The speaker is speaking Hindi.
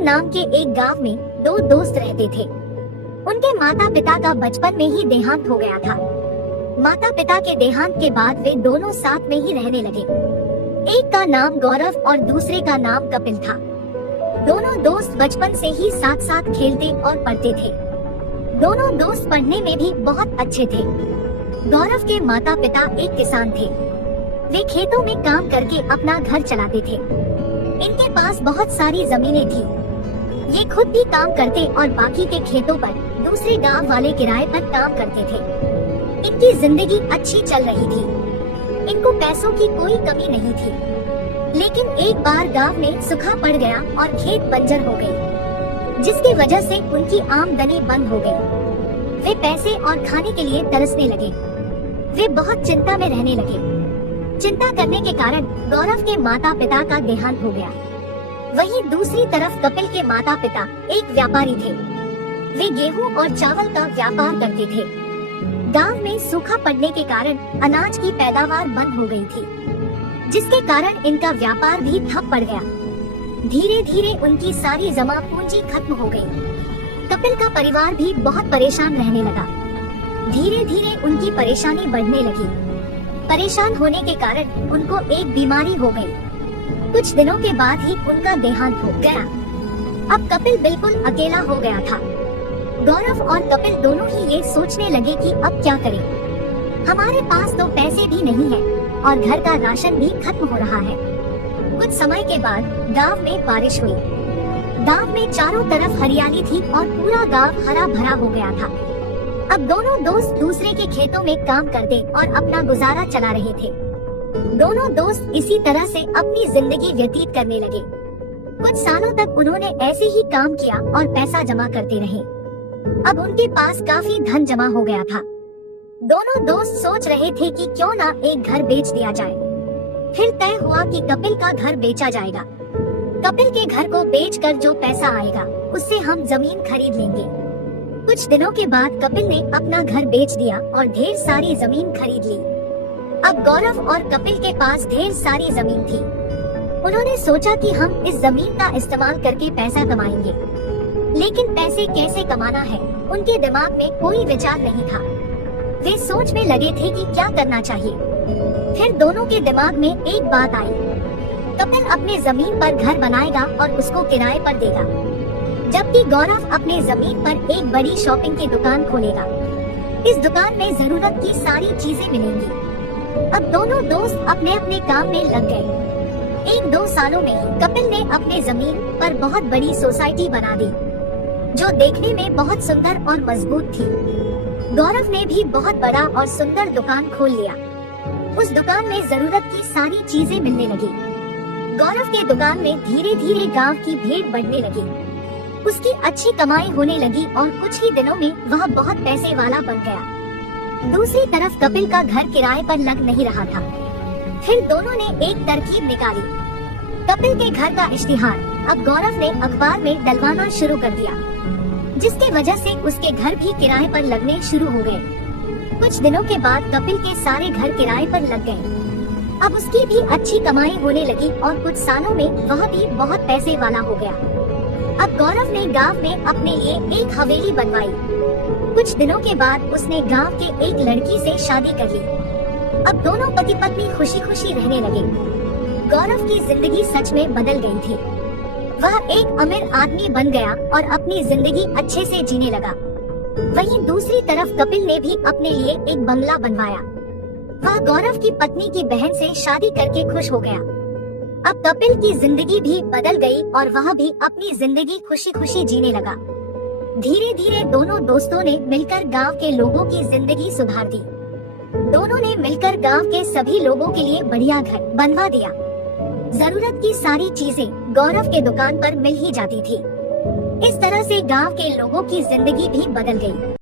कपिल नाम के एक गांव में दो दोस्त रहते थे। उनके माता पिता का बचपन में ही देहांत हो गया था। माता पिता के देहांत के बाद वे दोनों साथ में ही रहने लगे। एक का नाम गौरव और दूसरे का नाम कपिल था। दोनों दोस्त बचपन से ही साथ साथ खेलते और पढ़ते थे। दोनों दोस्त पढ़ने में भी बहुत अच्छे थे। गौरव के माता पिता एक किसान थे। वे खेतों में काम करके अपना घर चलाते थे। इनके पास बहुत सारी जमीनें थी। ये खुद भी काम करते और बाकी के खेतों पर दूसरे गांव वाले किराए पर काम करते थे। इनकी जिंदगी अच्छी चल रही थी। इनको पैसों की कोई कमी नहीं थी। लेकिन एक बार गांव में सूखा पड़ गया और खेत बंजर हो गए, जिसकी वजह से उनकी आमदनी बंद हो गई। वे पैसे और खाने के लिए तरसने लगे। वे बहुत चिंता में रहने लगे। चिंता करने के कारण गौरव के माता पिता का देहांत हो गया। वहीं दूसरी तरफ कपिल के माता पिता एक व्यापारी थे। वे गेहूं और चावल का व्यापार करते थे। गांव में सूखा पड़ने के कारण अनाज की पैदावार बंद हो गई थी, जिसके कारण इनका व्यापार भी ठप पड़ गया। धीरे धीरे उनकी सारी जमा पूंजी खत्म हो गई। कपिल का परिवार भी बहुत परेशान रहने लगा। धीरे धीरे उनकी परेशानी बढ़ने लगी। परेशान होने के कारण उनको एक बीमारी हो गई। कुछ दिनों के बाद ही उनका देहांत हो गया। अब कपिल बिल्कुल अकेला हो गया था। गौरव और कपिल दोनों ही ये सोचने लगे कि अब क्या करें। हमारे पास तो पैसे भी नहीं है और घर का राशन भी खत्म हो रहा है। कुछ समय के बाद गांव में बारिश हुई। गांव में चारों तरफ हरियाली थी और पूरा गांव हरा भरा हो गया था। अब दोनों दोस्त दूसरे के खेतों में काम करते और अपना गुजारा चला रहे थे। दोनों दोस्त इसी तरह से अपनी जिंदगी व्यतीत करने लगे। कुछ सालों तक उन्होंने ऐसे ही काम किया और पैसा जमा करते रहे। अब उनके पास काफी धन जमा हो गया था। दोनों दोस्त सोच रहे थे कि क्यों ना एक घर बेच दिया जाए। फिर तय हुआ कि कपिल का घर बेचा जाएगा। कपिल के घर को बेचकर जो पैसा आएगा उससे हम जमीन खरीद लेंगे। कुछ दिनों के बाद कपिल ने अपना घर बेच दिया और ढेर सारी जमीन खरीद ली। अब गौरव और कपिल के पास ढेर सारी जमीन थी। उन्होंने सोचा कि हम इस जमीन का इस्तेमाल करके पैसा कमाएंगे। लेकिन पैसे कैसे कमाना है, उनके दिमाग में कोई विचार नहीं था। वे सोच में लगे थे कि क्या करना चाहिए। फिर दोनों के दिमाग में एक बात आई। कपिल अपने जमीन पर घर बनाएगा और उसको किराए पर देगा, जबकि गौरव अपने जमीन पर एक बड़ी शॉपिंग की दुकान खोलेगा। इस दुकान में जरूरत की सारी चीजें मिलेंगी। अब दोनों दोस्त अपने अपने काम में लग गए। 1-2 सालों में ही कपिल ने अपने जमीन पर बहुत बड़ी सोसाइटी बना दी, जो देखने में बहुत सुंदर और मजबूत थी। गौरव ने भी बहुत बड़ा और सुंदर दुकान खोल लिया। उस दुकान में जरूरत की सारी चीजें मिलने लगी। गौरव के दुकान में धीरे धीरे गांव की भीड़ बढ़ने लगी। उसकी अच्छी कमाई होने लगी और कुछ ही दिनों में वह बहुत पैसे वाला बन गया। दूसरी तरफ कपिल का घर किराए पर लग नहीं रहा था। फिर दोनों ने एक तरकीब निकाली। कपिल के घर का इश्तिहार अब गौरव ने अखबार में डलवाना शुरू कर दिया, जिसकी वजह से उसके घर भी किराए पर लगने शुरू हो गए। कुछ दिनों के बाद कपिल के सारे घर किराए पर लग गए। अब उसकी भी अच्छी कमाई होने लगी और कुछ सालों में वह भी बहुत पैसे वाला हो गया। अब गौरव ने गांव में अपने लिए एक हवेली बनवाई। कुछ दिनों के बाद उसने गांव के एक लड़की से शादी कर ली। अब दोनों पति पत्नी खुशी खुशी रहने लगे। गौरव की जिंदगी सच में बदल गई थी। वह एक अमीर आदमी बन गया और अपनी जिंदगी अच्छे से जीने लगा। वहीं दूसरी तरफ कपिल ने भी अपने लिए एक बंगला बनवाया। वह गौरव की पत्नी की बहन से शादी करके खुश हो गया। अब कपिल की जिंदगी भी बदल गई और वह भी अपनी जिंदगी खुशी खुशी जीने लगा। धीरे धीरे दोनों दोस्तों ने मिलकर गांव के लोगों की जिंदगी सुधार दी। दोनों ने मिलकर गांव के सभी लोगों के लिए बढ़िया घर बनवा दिया। जरूरत की सारी चीजें गौरव के दुकान पर मिल ही जाती थी। इस तरह से गांव के लोगों की जिंदगी भी बदल गई।